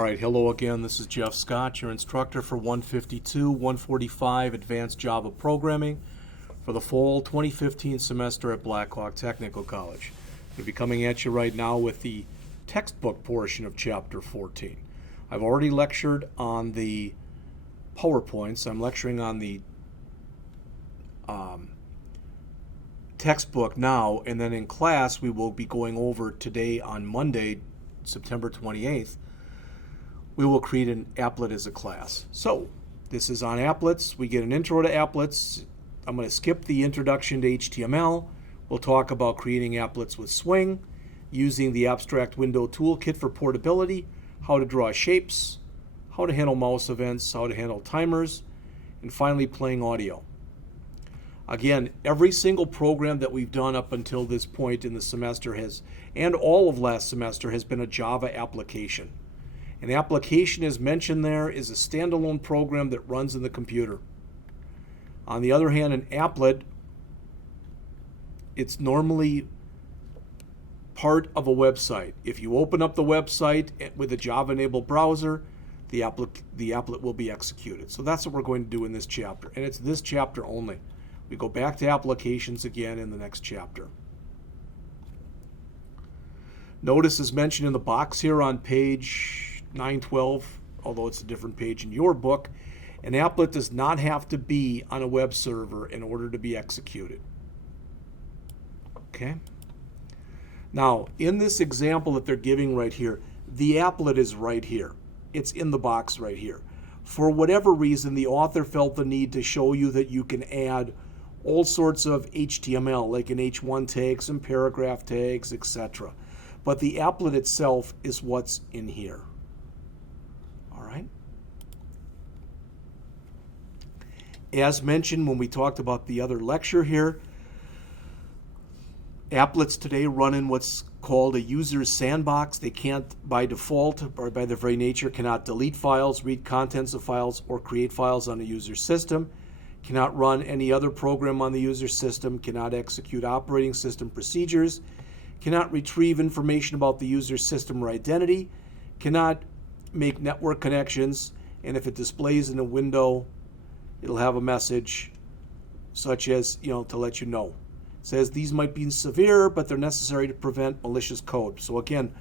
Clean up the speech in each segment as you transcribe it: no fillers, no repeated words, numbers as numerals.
All right, hello again. This is Jeff Scott, your instructor for 152, 145 Advanced Java Programming for the fall 2015 semester at Blackhawk Technical College. I'll be coming at you right now with the textbook portion of Chapter 14. I've already lectured on the PowerPoints. I'm lecturing on the textbook now, and then in class we will be going over today on Monday, September 28th. We will create an applet as a class. So this is on applets. We get an intro to applets. I'm going to skip the introduction to HTML. We'll talk about creating applets with Swing, using the abstract window toolkit for portability, how to draw shapes, how to handle mouse events, how to handle timers, and finally playing audio. Again, every single program that we've done up until this point in the semester has, and all of last semester, has been a Java application. An application, as mentioned there, is a standalone program that runs in the computer. On the other hand, an applet, it's normally part of a website. If you open up the website with a Java-enabled browser, the applet will be executed. So that's what we're going to do in this chapter, and it's this chapter only. We go back to applications again in the next chapter. Notice, as mentioned in the box here on page 912, although it's a different page in your book, an applet does not have to be on a web server in order to be executed. Okay? Now, in this example that they're giving right here, the applet is right here. It's in the box right here. For whatever reason, the author felt the need to show you that you can add all sorts of HTML, like an H1 tag, some paragraph tags, etc. But the applet itself is what's in here. All right. As mentioned when we talked about the other lecture here, applets today run in what's called a user's sandbox. They can't, by default or by their very nature, cannot delete files, read contents of files, or create files on a user's system, cannot run any other program on the user's system, cannot execute operating system procedures, cannot retrieve information about the user's system or identity, cannot make network connections, and if it displays in a window, it'll have a message such as, to let you know. It says these might be severe, but they're necessary to prevent malicious code. So again,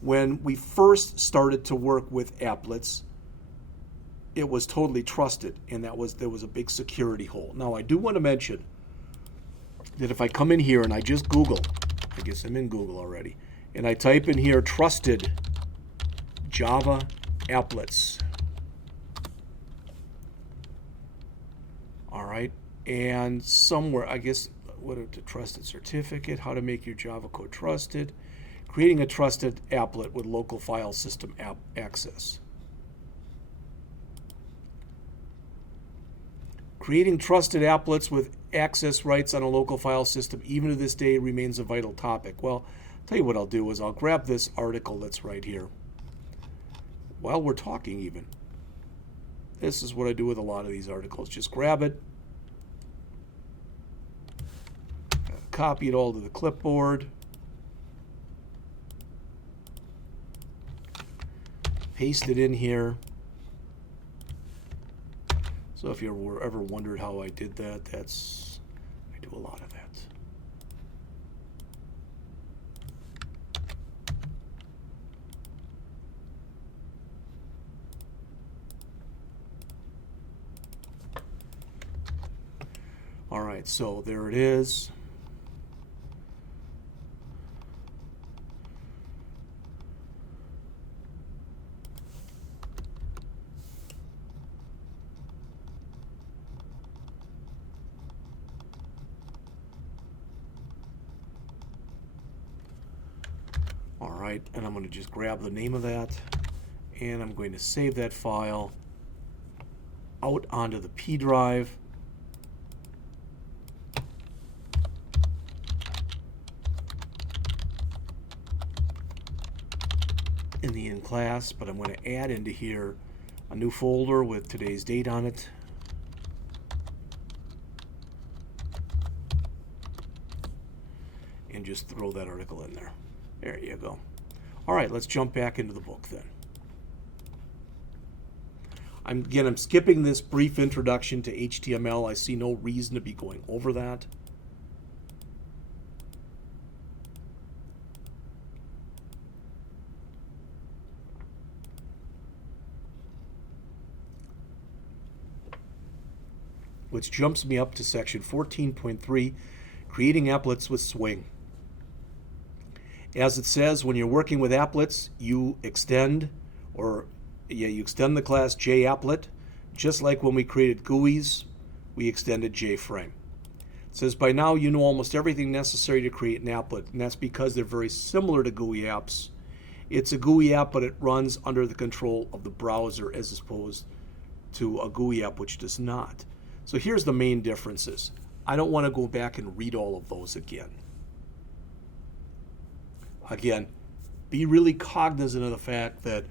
when we first started to work with applets, it was totally trusted, and there was a big security hole. Now, I do want to mention that if I come in here and I just Google, I guess I'm in Google already, and I type in here trusted Java applets. All right, and somewhere, I guess, what a trusted certificate, how to make your Java code trusted, creating a trusted applet with local file system access. Creating trusted applets with access rights on a local file system, even to this day, remains a vital topic. Well, I'll tell you what I'll do is I'll grab this article that's right here. While we're talking even, this is what I do with a lot of these articles. Just grab it, copy it all to the clipboard, paste it in here. So if you ever wondered how I did that, I do a lot of that. All right, so there it is. All right, and I'm going to just grab the name of that, and I'm going to save that file out onto the P drive. In the in class, but I'm going to add into here a new folder with today's date on it. And just throw that article in there. There you go. All right, let's jump back into the book then. I'm skipping this brief introduction to HTML. I see no reason to be going over that. Which jumps me up to section 14.3, creating applets with Swing. As it says, when you're working with applets, you extend the class JApplet, just like when we created GUIs, we extended JFrame. It says by now you know almost everything necessary to create an applet, and that's because they're very similar to GUI apps. It's a GUI app, but it runs under the control of the browser as opposed to a GUI app which does not. So here's the main differences. I don't want to go back and read all of those again. Again, be really cognizant of the fact that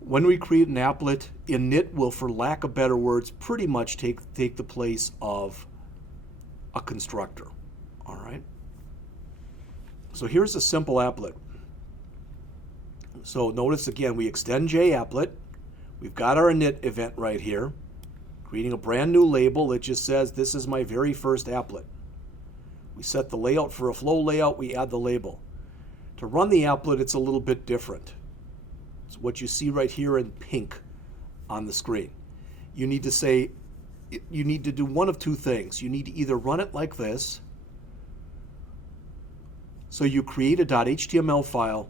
when we create an applet, init will, for lack of better words, pretty much take the place of a constructor. All right? So here's a simple applet. So notice again, we extend JApplet. We've got our init event right here, creating a brand new label that just says this is my very first applet. We set the layout for a flow layout, we add the label. To run the applet, it's a little bit different. It's what you see right here in pink on the screen. You need to do one of two things. You need to either run it like this, so you create a .html file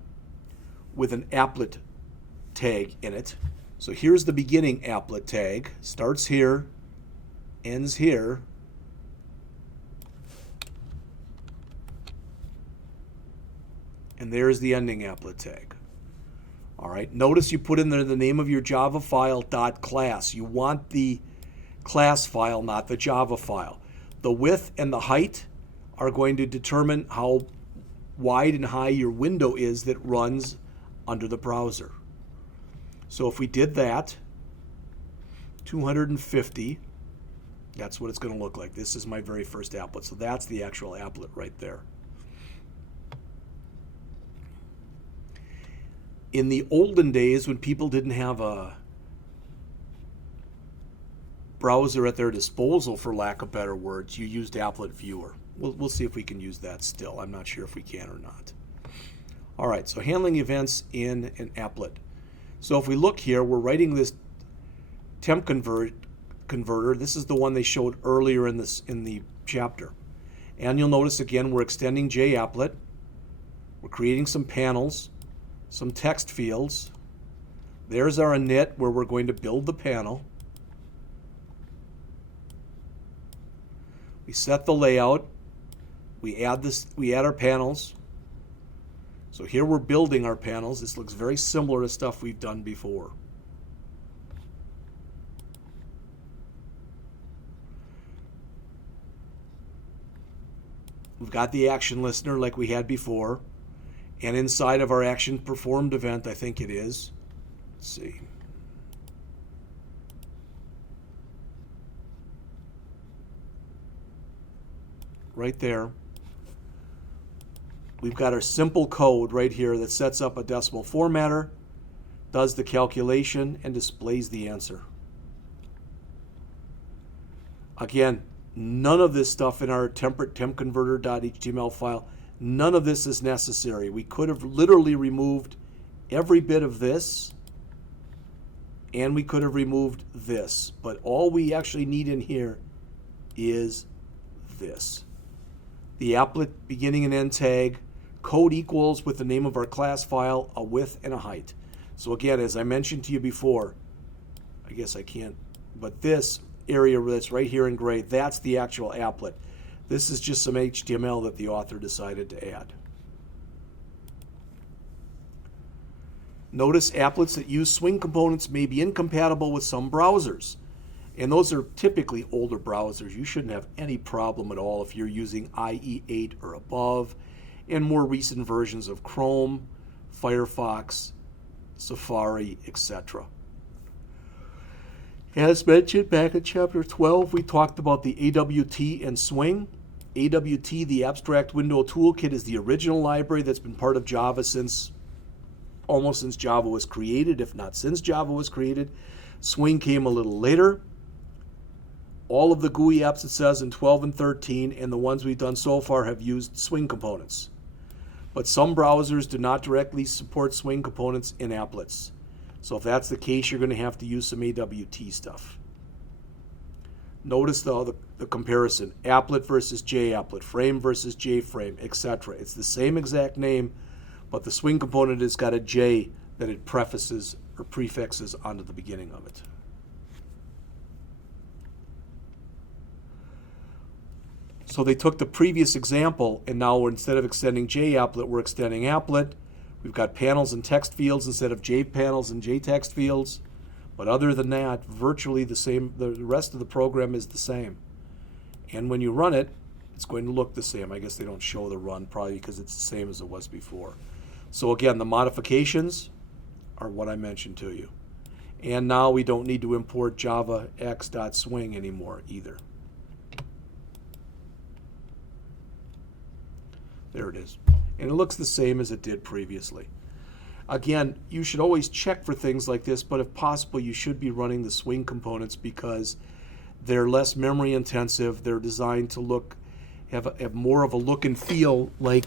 with an applet tag in it. So here's the beginning applet tag. Starts here, ends here. And there's the ending applet tag. All right, notice you put in there the name of your Java file .class. You want the class file, not the Java file. The width and the height are going to determine how wide and high your window is that runs under the browser. So if we did that, 250, that's what it's going to look like. This is my very first applet. So that's the actual applet right there. In the olden days, when people didn't have a browser at their disposal, for lack of better words, you used Applet Viewer. We'll see if we can use that still. I'm not sure if we can or not. All right, so handling events in an applet. So if we look here, we're writing this temp converter. This is the one they showed earlier in the chapter. And you'll notice again, we're extending JApplet. We're creating some panels, some text fields. There's our init where we're going to build the panel. We set the layout. We add our panels. So here we're building our panels. This looks very similar to stuff we've done before. We've got the action listener like we had before. And inside of our action performed event, I think it is. Let's see. Right there. We've got our simple code right here that sets up a decimal formatter, does the calculation, and displays the answer. Again, none of this stuff in our temp-converter.html file, none of this is necessary. We could have literally removed every bit of this, and we could have removed this. But all we actually need in here is this. The applet beginning and end tag, code equals with the name of our class file, a width and a height. So again, as I mentioned to you before, I guess I can't, but this area that's right here in gray, that's the actual applet. This is just some HTML that the author decided to add. Notice applets that use Swing components may be incompatible with some browsers. And those are typically older browsers. You shouldn't have any problem at all if you're using IE8 or above, and more recent versions of Chrome, Firefox, Safari, etc. As mentioned back in Chapter 12, we talked about the AWT and Swing. AWT, the Abstract Window Toolkit, is the original library that's been part of Java almost since Java was created, if not since Java was created. Swing came a little later. All of the GUI apps, it says, in 12 and 13, and the ones we've done so far have used Swing components. But some browsers do not directly support Swing components in applets. So if that's the case, you're going to have to use some AWT stuff. Notice though the comparison, applet versus JApplet, frame versus JFrame, etc. It's the same exact name, but the Swing component has got a J that it prefaces or prefixes onto the beginning of it. So they took the previous example, and now instead of extending JApplet, we're extending applet. We've got panels and text fields instead of JPanels and JText fields. But other than that, virtually the same. The rest of the program is the same. And when you run it, it's going to look the same. I guess they don't show the run probably because it's the same as it was before. So again, the modifications are what I mentioned to you. And now we don't need to import javax.swing anymore either. There it is. And it looks the same as it did previously. Again, you should always check for things like this, but if possible, you should be running the Swing components because they're less memory intensive. They're designed to have more of a look and feel like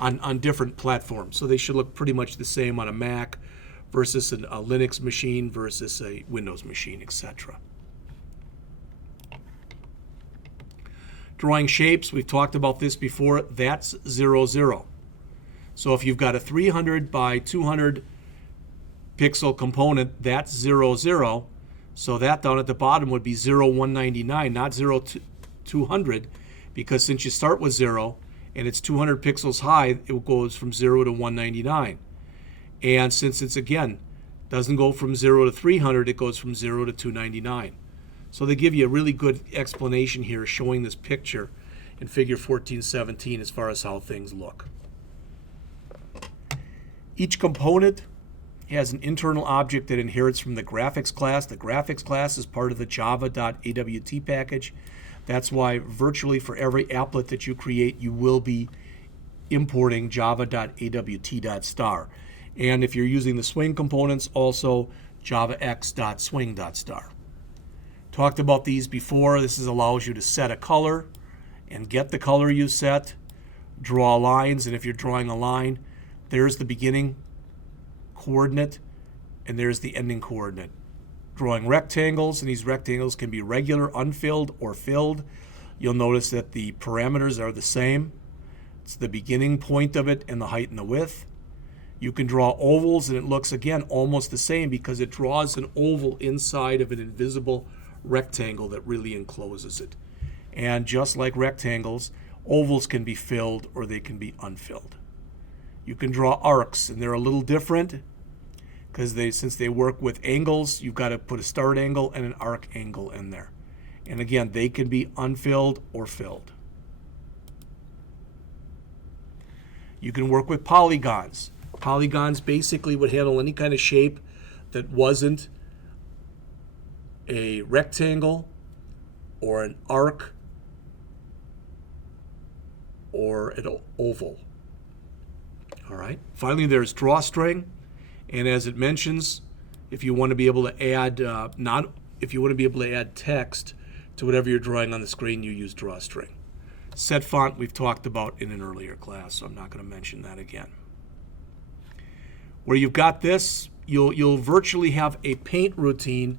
on different platforms. So they should look pretty much the same on a Mac versus a Linux machine versus a Windows machine, etc. Drawing shapes, we've talked about this before, that's 0, 0. So if you've got a 300 by 200 pixel component, that's 0, 0. So that down at the bottom would be 0, 199, not 0, 200, because since you start with 0 and it's 200 pixels high, it goes from 0 to 199. And since it's, again, doesn't go from 0 to 300, it goes from 0 to 299. So they give you a really good explanation here showing this picture in figure 1417 as far as how things look. Each component has an internal object that inherits from the graphics class. The graphics class is part of the java.awt package. That's why virtually for every applet that you create, you will be importing java.awt.star. And if you're using the Swing components, also javax.swing.star. Talked about these before. This allows you to set a color and get the color you set, draw lines, and if you're drawing a line, there's the beginning coordinate and there's the ending coordinate. Drawing rectangles, and these rectangles can be regular, unfilled, or filled. You'll notice that the parameters are the same. It's the beginning point of it and the height and the width. You can draw ovals, and it looks, again, almost the same because it draws an oval inside of an invisible rectangle that really encloses it. And just like rectangles, ovals can be filled or they can be unfilled. You can draw arcs, and they're a little different because since they work with angles, you've got to put a start angle and an arc angle in there. And again, they can be unfilled or filled. You can work with polygons. Polygons basically would handle any kind of shape that wasn't a rectangle or an arc or an oval. All right. Finally, there's drawstring, and as it mentions, if you want to be able to add add text to whatever you're drawing on the screen, you use drawstring. Set font we've talked about in an earlier class, so I'm not going to mention that again. Where you've got this, you'll virtually have a paint routine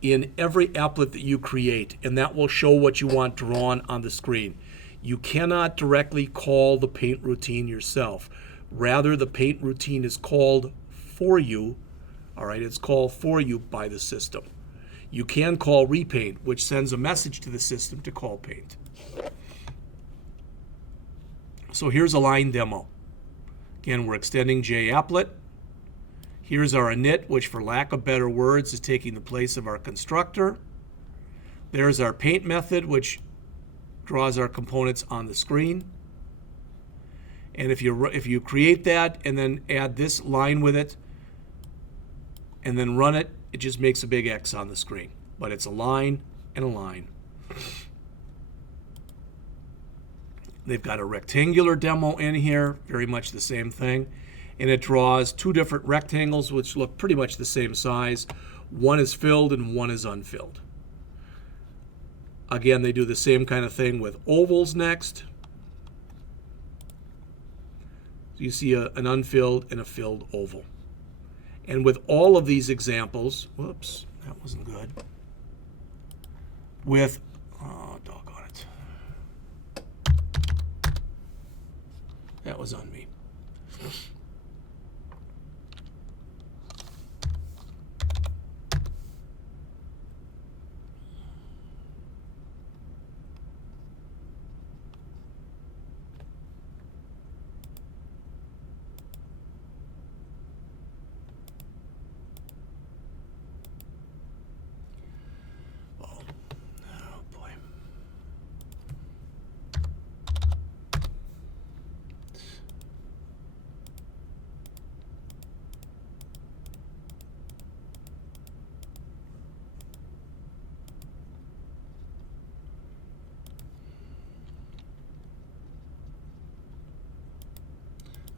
in every applet that you create, and that will show what you want drawn on the screen. You cannot directly call the paint routine yourself. Rather, the paint routine is called for you. All right, it's called for you by the system. You can call repaint, which sends a message to the system to call paint. So here's a line demo. Again, we're extending JApplet. Here's our init, which for lack of better words is taking the place of our constructor. There's our paint method, which draws our components on the screen. And if you create that and then add this line with it and then run it, it just makes a big X on the screen. But it's a line and a line. They've got a rectangular demo in here, very much the same thing. And it draws two different rectangles which look pretty much the same size. One is filled and one is unfilled. Again, they do the same kind of thing with ovals next. You see an unfilled and a filled oval. And with all of these examples, whoops, that wasn't good. With, oh, doggone it. That was on me.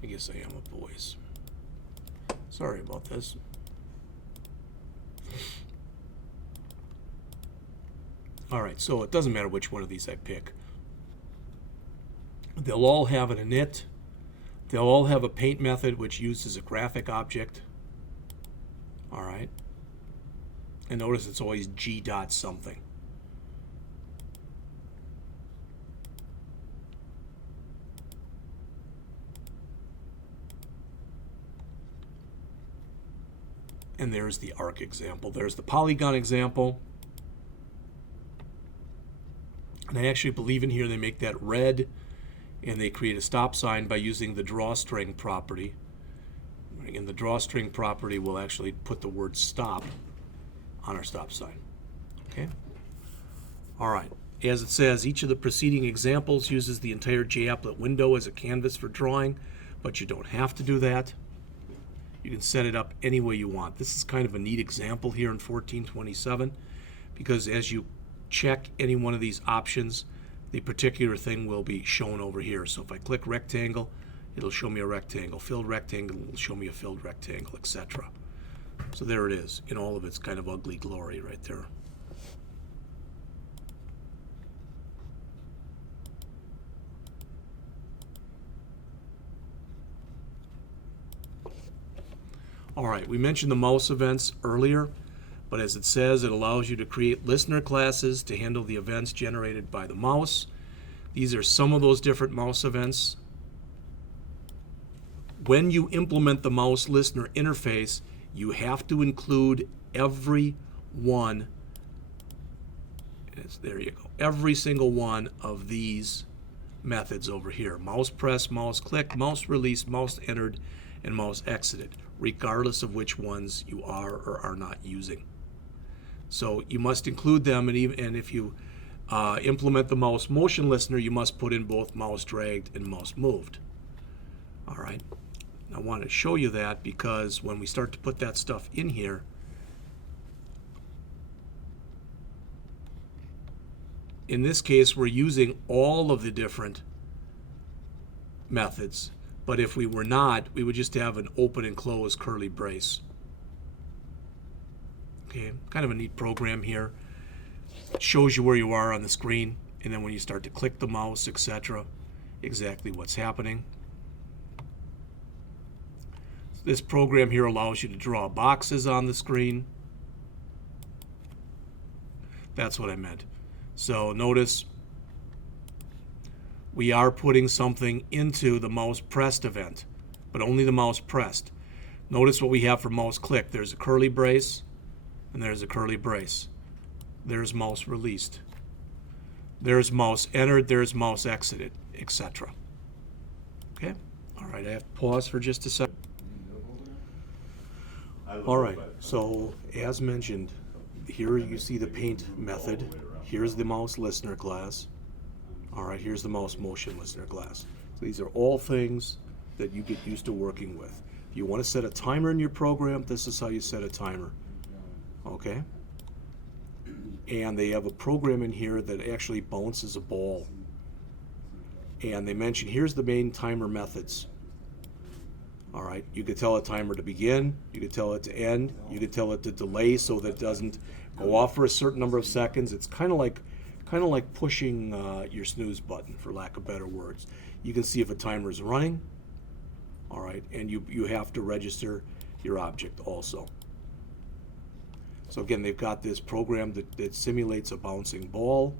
I guess I am a voice. Sorry about this. All right, so it doesn't matter which one of these I pick. They'll all have an init. They'll all have a paint method which uses a graphic object. All right. And notice it's always G dot something. And there's the arc example. There's the polygon example. And I actually believe in here they make that red, and they create a stop sign by using the drawstring property. And the drawstring property will actually put the word stop on our stop sign. Okay? All right. As it says, each of the preceding examples uses the entire JApplet window as a canvas for drawing, but you don't have to do that. You can set it up any way you want. This is kind of a neat example here in 1427, because as you check any one of these options, the particular thing will be shown over here. So if I click rectangle, it'll show me a rectangle. Filled rectangle will show me a filled rectangle, etc. So there it is in all of its kind of ugly glory right there. All right, we mentioned the mouse events earlier, but as it says, it allows you to create listener classes to handle the events generated by the mouse. These are some of those different mouse events. When you implement the mouse listener interface, you have to include every one, there you go, every single one of these methods over here. Mouse press, mouse click, mouse release, mouse entered, and mouse exited, regardless of which ones you are or are not using. So you must include them, and if you implement the mouse motion listener, you must put in both mouse dragged and mouse moved. All right. I want to show you that because when we start to put that stuff in here, in this case, we're using all of the different methods. But if we were not, we would just have an open and close curly brace. Okay, kind of a neat program here. It shows you where you are on the screen, and then when you start to click the mouse, etc., exactly what's happening. This program here allows you to draw boxes on the screen. That's what I meant. So notice we are putting something into the mouse pressed event, but only the mouse pressed. Notice what we have for mouse click. There's a curly brace, and there's a curly brace. There's mouse released. There's mouse entered, there's mouse exited, etc. Okay? All right, I have to pause for just a second. All right, so as mentioned, here you see the paint method. Here's the mouse listener class. All right, here's the mouse motion listener class. So these are all things that you get used to working with. If you want to set a timer in your program, this is how you set a timer. Okay? And they have a program in here that actually bounces a ball. And they mention here's the main timer methods. All right, you could tell a timer to begin, you could tell it to end, you could tell it to delay so that it doesn't go off for a certain number of seconds. It's kind of like pushing your snooze button, for lack of better words. You can see if a timer is running, all right, and you have to register your object also. So again, they've got this program that simulates a bouncing ball.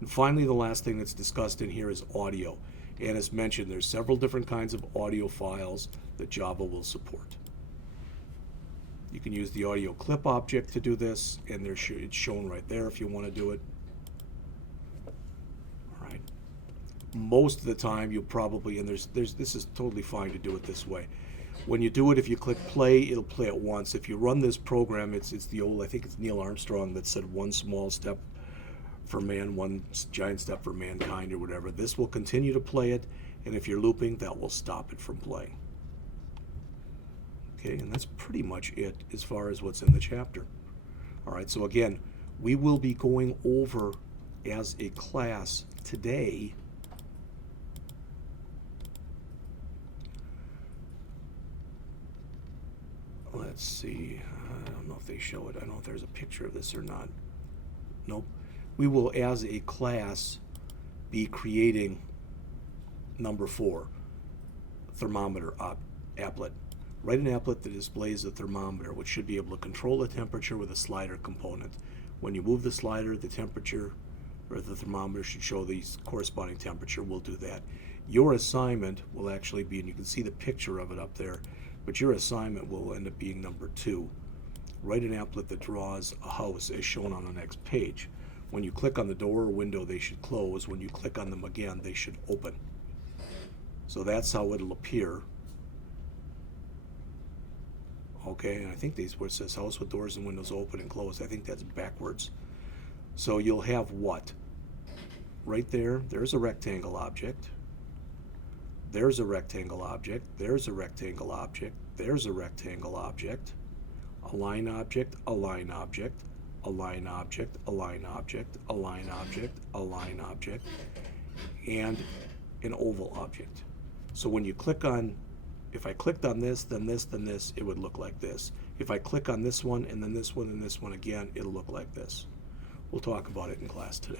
And finally, the last thing that's discussed in here is audio. And as mentioned, there's several different kinds of audio files that Java will support. You can use the audio clip object to do this, and it's shown right there if you want to do it. All right. Most of the time, you'll probably, and this is totally fine to do it this way. When you do it, if you click play, it'll play it once. If you run this program, it's the old, I think it's Neil Armstrong that said, one small step for man, one giant step for mankind, or whatever. This will continue to play it, and if you're looping, that will stop it from playing. Okay, and that's pretty much it as far as what's in the chapter. All right, so again, we will be going over as a class today let's see, I don't know if they show it. I don't know if there's a picture of this or not. Nope. We will, as a class, be creating number 4, thermometer applet. Write an applet that displays a thermometer, which should be able to control the temperature with a slider component. When you move the slider, the temperature, or the thermometer should show the corresponding temperature. We'll do that. Your assignment will actually be, and you can see the picture of it up there, but your assignment will end up being number 2. Write an applet that draws a house as shown on the next page. When you click on the door or window, they should close. When you click on them again, they should open. So that's how it'll appear. Okay, and I think these where it says house with doors and windows open and closed. I think that's backwards. So you'll have what? Right there, there's a rectangle object. There's a rectangle object, there's a rectangle object, there's a rectangle object, a line object, a line object, a line object, a line object, a line object, a line object, and an oval object. So when you click on, if I clicked on this, then this, then this, it would look like this. If I click on this one, and then this one, and this one again, it'll look like this. We'll talk about it in class today.